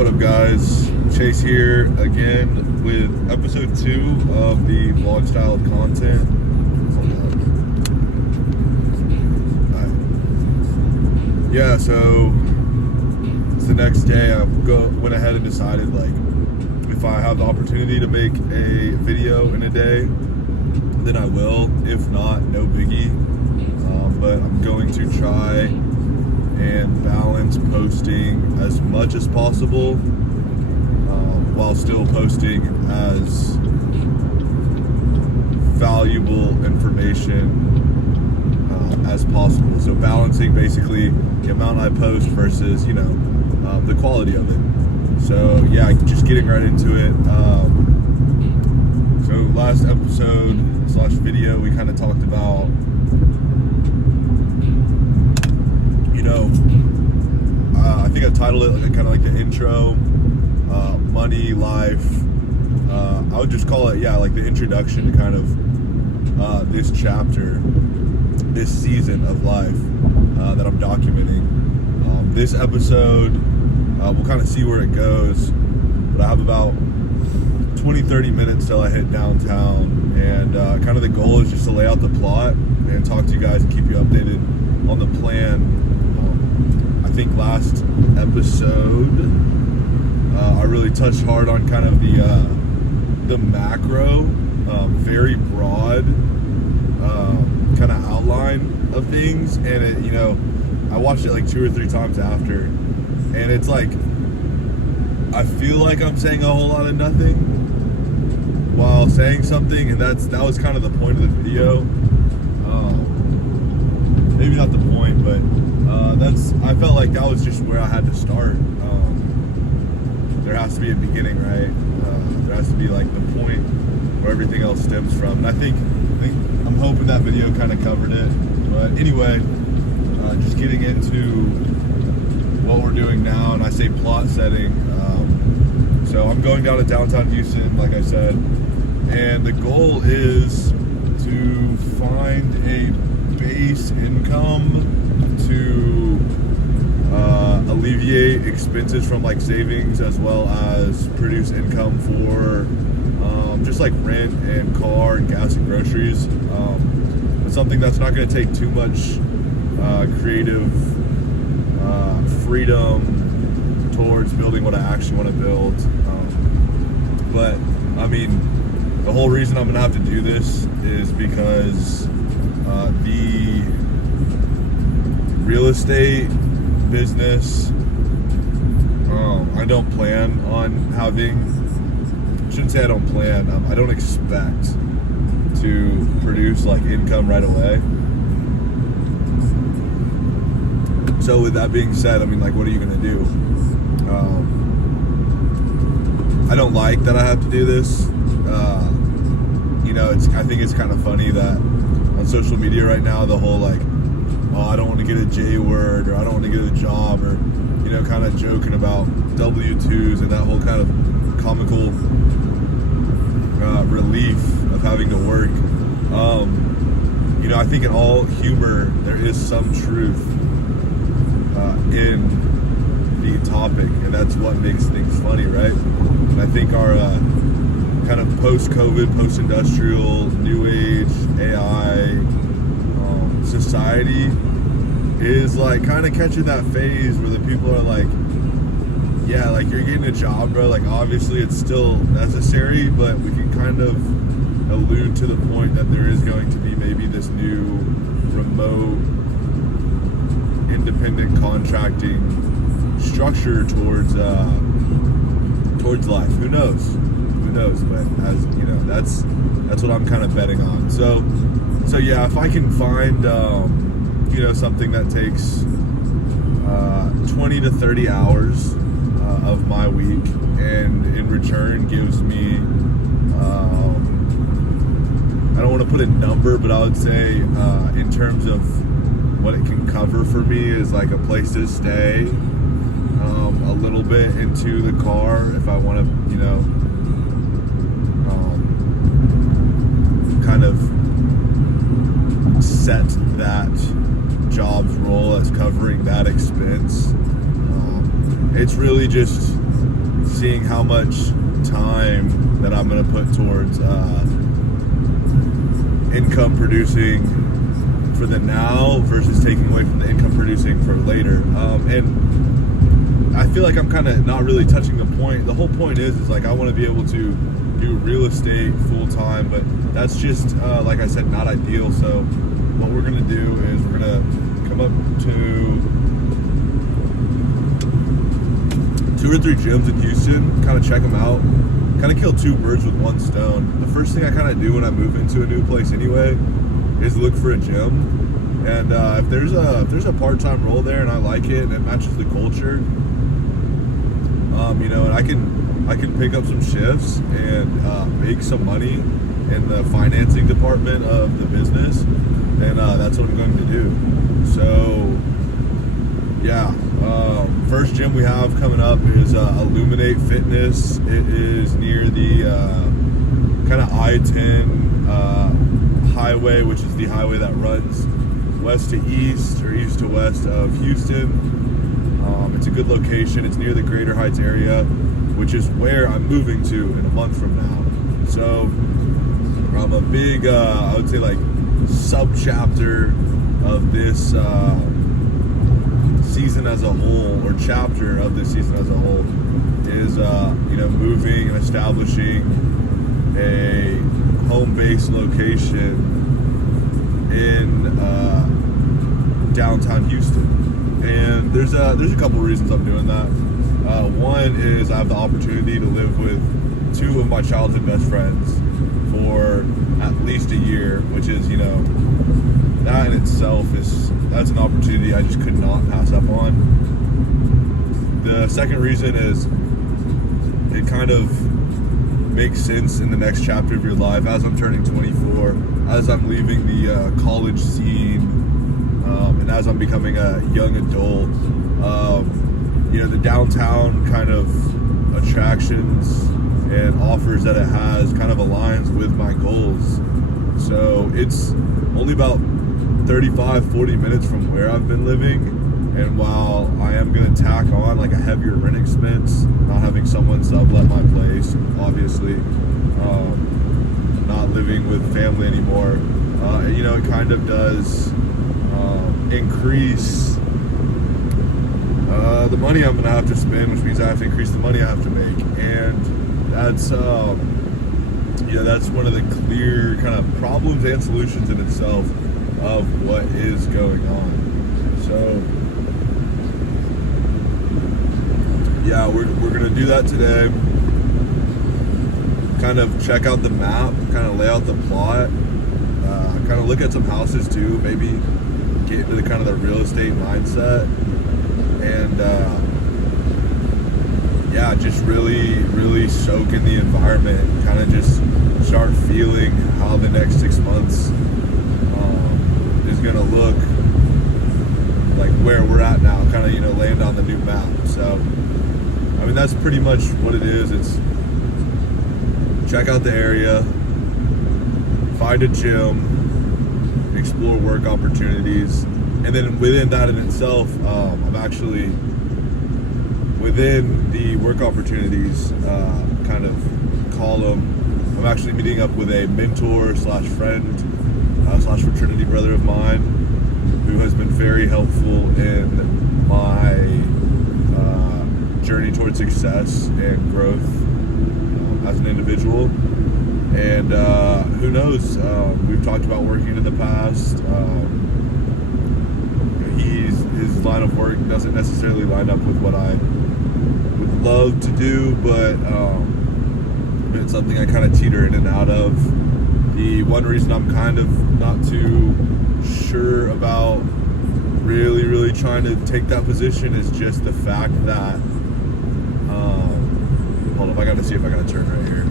What up, guys? Chase here again with episode 2 of the vlog style content. Yeah, so it's the next day. I went ahead and decided, like, if I have the opportunity to make a video in a day, then I will. If not, no biggie. But I'm going to try and balance posting as much as possible while still posting as valuable information as possible. So balancing basically the amount I post versus, the quality of it. So yeah, just getting right into it. So last episode / video, we kind of talked about, I think I titled it kind of like the intro, money, life. I would just call it, like the introduction to kind of this chapter, this season of life that I'm documenting. This episode, we'll kind of see where it goes, but I have about 20-30 minutes till I hit downtown, and kind of the goal is just to lay out the plot and talk to you guys and keep you updated on the plan. I think last episode I really touched hard on kind of the macro, very broad kind of outline of things, and it, I watched it like 2 or 3 times after, and it's like I feel like I'm saying a whole lot of nothing while saying something, and that was kind of the point of the video. Maybe not the point, but I felt like that was just where I had to start. There has to be a beginning, right? There has to be like the point where everything else stems from. And I think I'm hoping that video kind of covered it. But anyway, just getting into what we're doing now, and I say plot setting. So I'm going down to downtown Houston, like I said, and the goal is to find a base income to alleviate expenses from like savings, as well as produce income for just like rent and car and gas and groceries. It's something that's not going to take too much creative freedom towards building what I actually want to build. But I mean, the whole reason I'm going to have to do this is because the real estate business, I don't plan on having, shouldn't say I don't plan, I don't expect to produce like income right away. So with that being said, I mean, like, what are you going to do? I don't like that I have to do this. I think it's kind of funny that on social media right now, the whole like, oh, I don't want to get a J word, or I don't want to get a job, or, kind of joking about W-2s and that whole kind of comical relief of having to work. I think in all humor, there is some truth in the topic, and that's what makes things funny, right? And I think our kind of post-COVID, post-industrial, new age, AI society is like kind of catching that phase where the people are like, yeah, like, you're getting a job, bro, like, obviously it's still necessary, but we can kind of allude to the point that there is going to be maybe this new remote independent contracting structure towards life. Who knows, but as that's what I'm kind of betting on. So yeah, if I can find something that takes 20 to 30 hours of my week, and in return gives me, I don't want to put a number, but I would say in terms of what it can cover for me is like a place to stay, a little bit into the car if I want to, kind of set that job's role as covering that expense. It's really just seeing how much time that I'm going to put towards income producing for the now versus taking away from the income producing for later. And I feel like I'm kind of not really touching the point. The whole point is like I want to be able to do real estate full time, but that's just like I said, not ideal. So what we're gonna do is we're gonna come up to 2 or 3 gyms in Houston, kind of check them out, kind of kill 2 birds with 1 stone. The first thing I kind of do when I move into a new place anyway is look for a gym, and if there's a part-time role there and I like it and it matches the culture, you know, and I can pick up some shifts and make some money in the financing department of the business, and that's what I'm going to do. So yeah, first gym we have coming up is Illuminate Fitness. It is near the kind of I-10 highway, which is the highway that runs west to east or east to west of Houston. It's a good location. It's near the Greater Heights area, which is where I'm moving to in a month from now. So I'm a big, I would say like sub-chapter of this season as a whole, or chapter of this season as a whole, is you know, moving and establishing a home-based location in downtown Houston. And there's a couple reasons I'm doing that. One is I have the opportunity to live with 2 of my childhood best friends for at least a year, which is, you know, that in itself that's an opportunity I just could not pass up on. The second reason is it kind of makes sense in the next chapter of your life as I'm turning 24, as I'm leaving the college scene, and as I'm becoming a young adult. You know, the downtown kind of attractions and offers that it has kind of aligns with my goals. So it's only about 35-40 minutes from where I've been living, and while I am going to tack on like a heavier rent expense, not having someone sublet my place, obviously, not living with family anymore, you know, it kind of does increase the money I'm going to have to spend, which means I have to increase the money I have to make. And that's you know, that's one of the clear kind of problems and solutions in itself of what is going on. So yeah, we're gonna do that today. Kind of check out the map, kind of lay out the plot, kind of look at some houses too, maybe get into the kind of the real estate mindset, and yeah, just really soak in the environment, kind of just start feeling how the next 6 months is gonna look, like where we're at now, kind of, you know, land on the new map. So I mean, that's pretty much what it is. It's check out the area, find a gym, explore work opportunities, and then within that in itself, I'm actually within the work opportunities kind of column. I'm actually meeting up with a mentor slash friend slash fraternity brother of mine who has been very helpful in my journey towards success and growth as an individual. And who knows, we've talked about working in the past. His line of work doesn't necessarily line up with what I would love to do, but it's something I kind of teeter in and out of. The one reason I'm kind of not too sure about really trying to take that position is just the fact that hold up, I gotta see if I gotta turn right here.